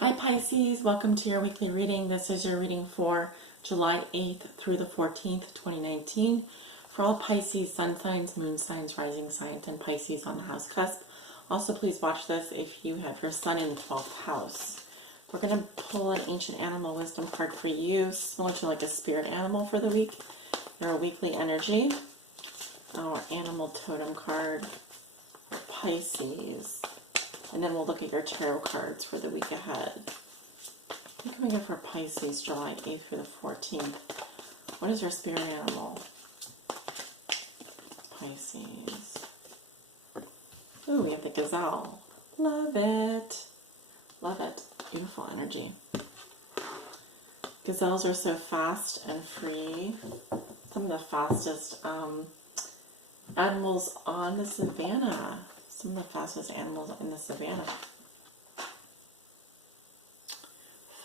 Hi Pisces, welcome to your weekly reading. This is your reading for July 8th through the 14th, 2019. For all Pisces, sun signs, moon signs, rising signs, and Pisces on the house cusp. Also, please watch this if you have your sun in the 12th house. We're going to pull an ancient animal wisdom card for you, similar to like a spirit animal for the week. Your weekly energy. Our animal totem card for Pisces. And then we'll look at your tarot cards for the week ahead. What can we get for Pisces, July 8th through the 14th? What is your spirit animal? Pisces. Ooh, we have the gazelle. Love it. Love it. Beautiful energy. Gazelles are so fast and free. Some of the fastest animals on the savannah. Some of the fastest animals in the savannah.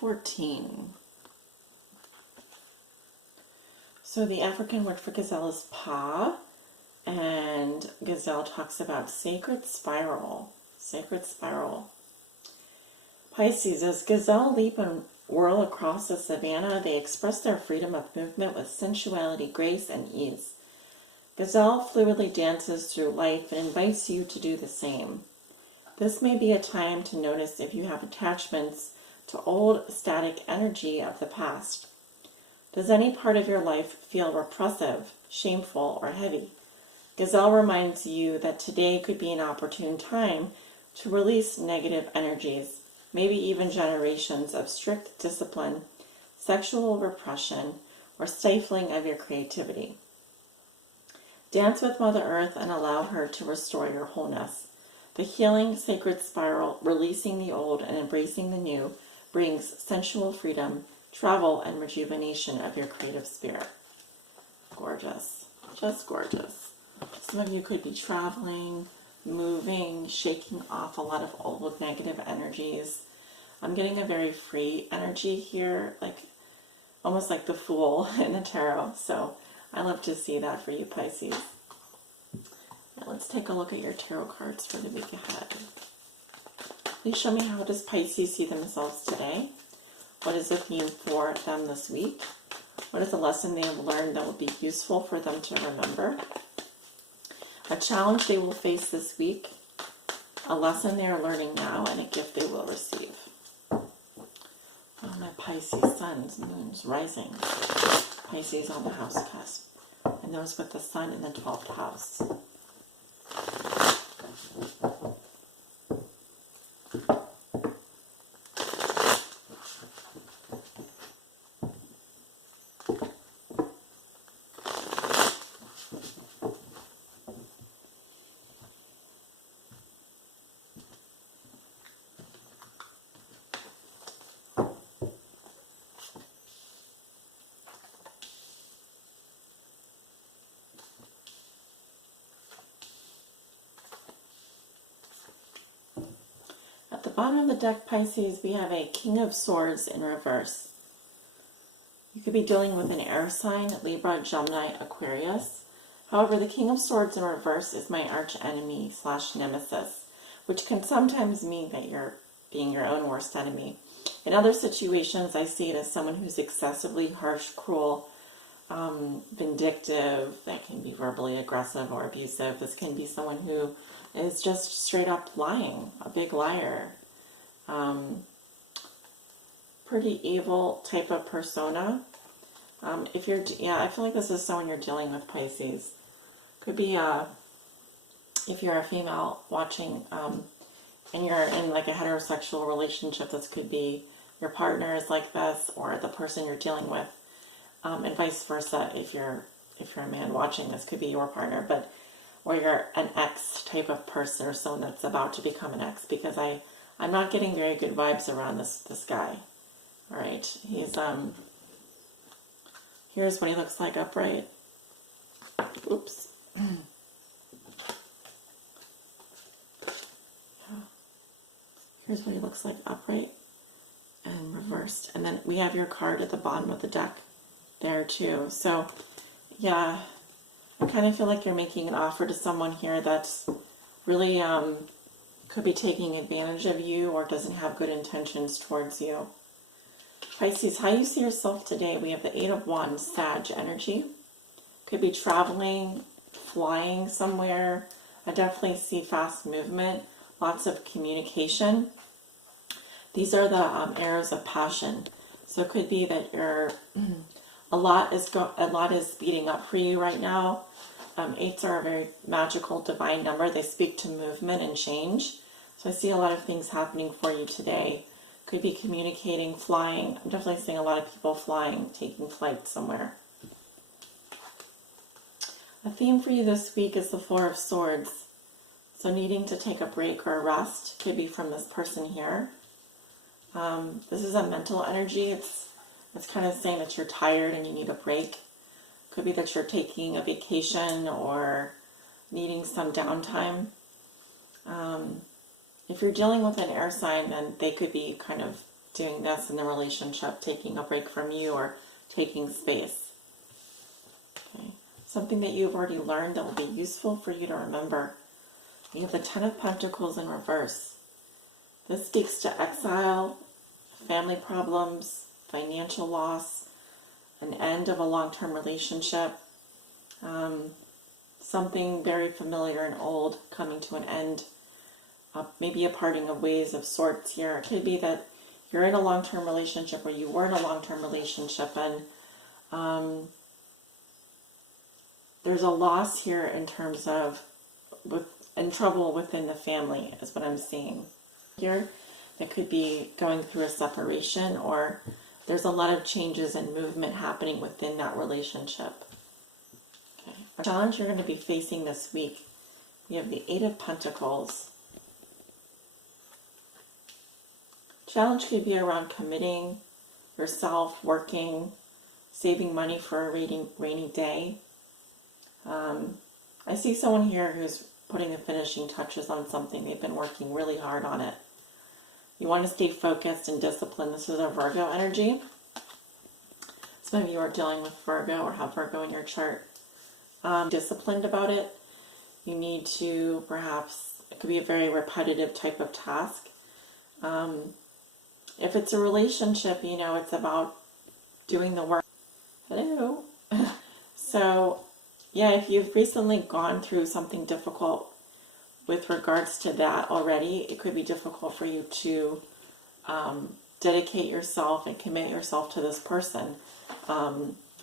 14. So the African word for gazelle is pa, and gazelle talks about sacred spiral. Sacred spiral. Pisces, as gazelle leap and whirl across the savannah, they express their freedom of movement with sensuality, grace, and ease. Gazelle fluidly dances through life and invites you to do the same. This may be a time to notice if you have attachments to old static energy of the past. Does any part of your life feel repressive, shameful, or heavy? Gazelle reminds you that today could be an opportune time to release negative energies, maybe even generations of strict discipline, sexual repression, or stifling of your creativity. Dance with Mother Earth and allow her to restore your wholeness. The healing sacred spiral, releasing the old and embracing the new, brings sensual freedom, travel, and rejuvenation of your creative spirit. Gorgeous. Just gorgeous. Some of you could be traveling, moving, shaking off a lot of old negative energies. I'm getting a very free energy here, like almost like the Fool in the tarot. So I love to see that for you, Pisces. Now let's take a look at your tarot cards for the week ahead. Please show me, how does Pisces see themselves today? What is the theme for them this week? What is a lesson they have learned that will be useful for them to remember? A challenge they will face this week, a lesson they are learning now, and a gift they will receive. Oh, my Pisces, suns, moons, rising. Pisces on the house cusp. And those with the sun in the 12th house. At the bottom of the deck, Pisces, we have a King of Swords in reverse. You could be dealing with an air sign, Libra, Gemini, Aquarius. However, the King of Swords in reverse is my arch enemy / nemesis, which can sometimes mean that you're being your own worst enemy. In other situations, I see it as someone who's excessively harsh, cruel, vindictive, that can be verbally aggressive or abusive. This can be someone who is just straight up lying, a big liar. Pretty evil type of persona. I feel like this is someone you're dealing with, Pisces. Could be if you're a female watching and you're in like a heterosexual relationship, this could be your partner is like this, or the person you're dealing with, and vice versa. If you're a man watching, this could be your partner, or you're an ex type of person, or someone that's about to become an ex, because I'm not getting very good vibes around this guy. All right, he's here's what he looks like upright. Oops. Here's what he looks like upright and reversed. And then we have your card at the bottom of the deck there too. So yeah, I kind of feel like you're making an offer to someone here that's really could be taking advantage of you or doesn't have good intentions towards you. Pisces, how you see yourself today? We have the Eight of Wands, Sag energy. Could be traveling, flying somewhere. I definitely see fast movement, lots of communication. These are the arrows of passion. So it could be that you're a lot is speeding up for you right now. Eights are a very magical, divine number. They speak to movement and change. So I see a lot of things happening for you today. Could be communicating, flying. I'm definitely seeing a lot of people flying, taking flight somewhere. A theme for you this week is the Four of Swords. So needing to take a break or a rest could be from this person here. This is a mental energy. It's kind of saying that you're tired and you need a break. Could be that you're taking a vacation or needing some downtime. If you're dealing with an air sign, then they could be kind of doing this in the relationship, taking a break from you or taking space. Okay. Something that you've already learned that will be useful for you to remember. You have the Ten of Pentacles in reverse. This speaks to exile, family problems, financial loss, an end of a long-term relationship, something very familiar and old coming to an end, maybe a parting of ways of sorts here. It could be that you're in a long-term relationship or you were in a long-term relationship and there's a loss here in terms of trouble within the family is what I'm seeing here. That could be going through a separation or there's a lot of changes and movement happening within that relationship. Okay. Our challenge you're going to be facing this week, we have the Eight of Pentacles. Challenge could be around committing yourself, working, saving money for a rainy day. I see someone here who's putting the finishing touches on something. They've been working really hard on it. You want to stay focused and disciplined. This is a Virgo energy. Some of you are dealing with Virgo or have Virgo in your chart. Disciplined about it. You need to perhaps, it could be a very repetitive type of task. If it's a relationship, you know, it's about doing the work. Hello. So, yeah, if you've recently gone through something difficult with regards to that already, it could be difficult for you to dedicate yourself and commit yourself to this person,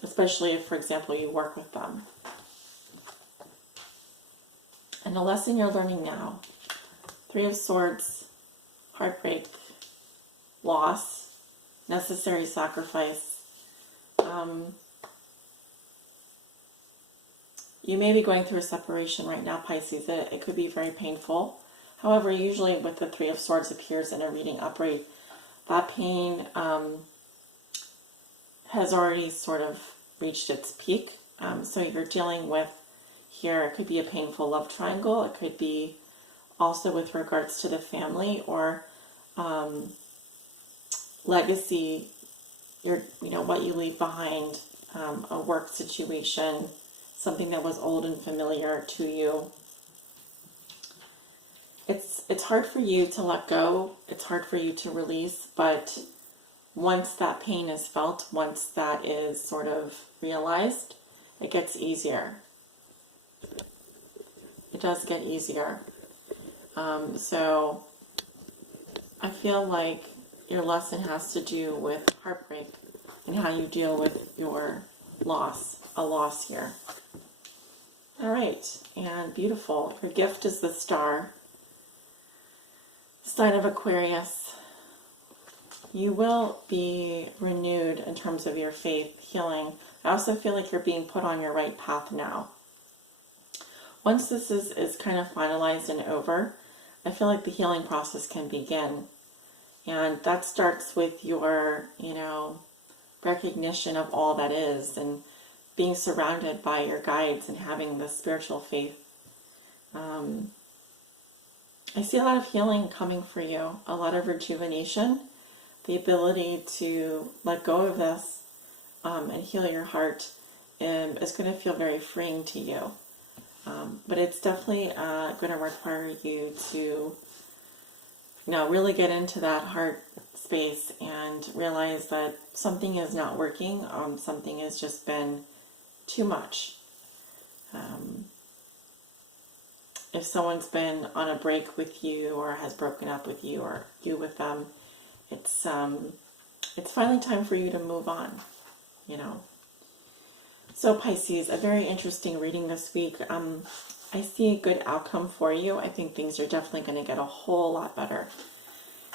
especially if, for example, you work with them. And the lesson you're learning now, Three of Swords, heartbreak, loss, necessary sacrifice. You may be going through a separation right now, Pisces. It could be very painful. However, usually with the Three of Swords appears in a reading upright, that pain has already sort of reached its peak. So you're dealing with here, it could be a painful love triangle. It could be also with regards to the family or legacy, what you leave behind, a work situation, something that was old and familiar to you. It's hard for you to let go. It's hard for you to release, but once that pain is felt, once that is sort of realized, it gets easier. It does get easier. So I feel like your lesson has to do with heartbreak and how you deal with your loss, a loss here. All right, and beautiful. Your gift is the Star, sign of Aquarius. You will be renewed in terms of your faith, healing. I also feel like you're being put on your right path now. Once this is kind of finalized and over, I feel like the healing process can begin. And that starts with your, recognition of all that is and being surrounded by your guides and having the spiritual faith. I see a lot of healing coming for you, a lot of rejuvenation, the ability to let go of this and heal your heart is going to feel very freeing to you. But it's definitely going to require you to really get into that heart space and realize that something is not working. Something has just been too much. If someone's been on a break with you or has broken up with you or you with them, it's finally time for you to move on, So Pisces, a very interesting reading this week. I see a good outcome for you. I think things are definitely going to get a whole lot better.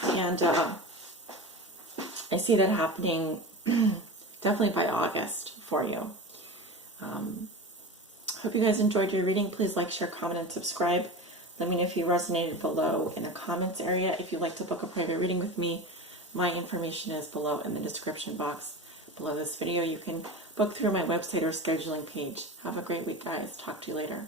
And I see that happening definitely by August for you. Hope you guys enjoyed your reading. Please like, share, comment, and subscribe. Let me know if you resonated below in the comments area. If you'd like to book a private reading with me, my information is below in the description box below this video. You can book through my website or scheduling page. Have a great week, guys. Talk to you later.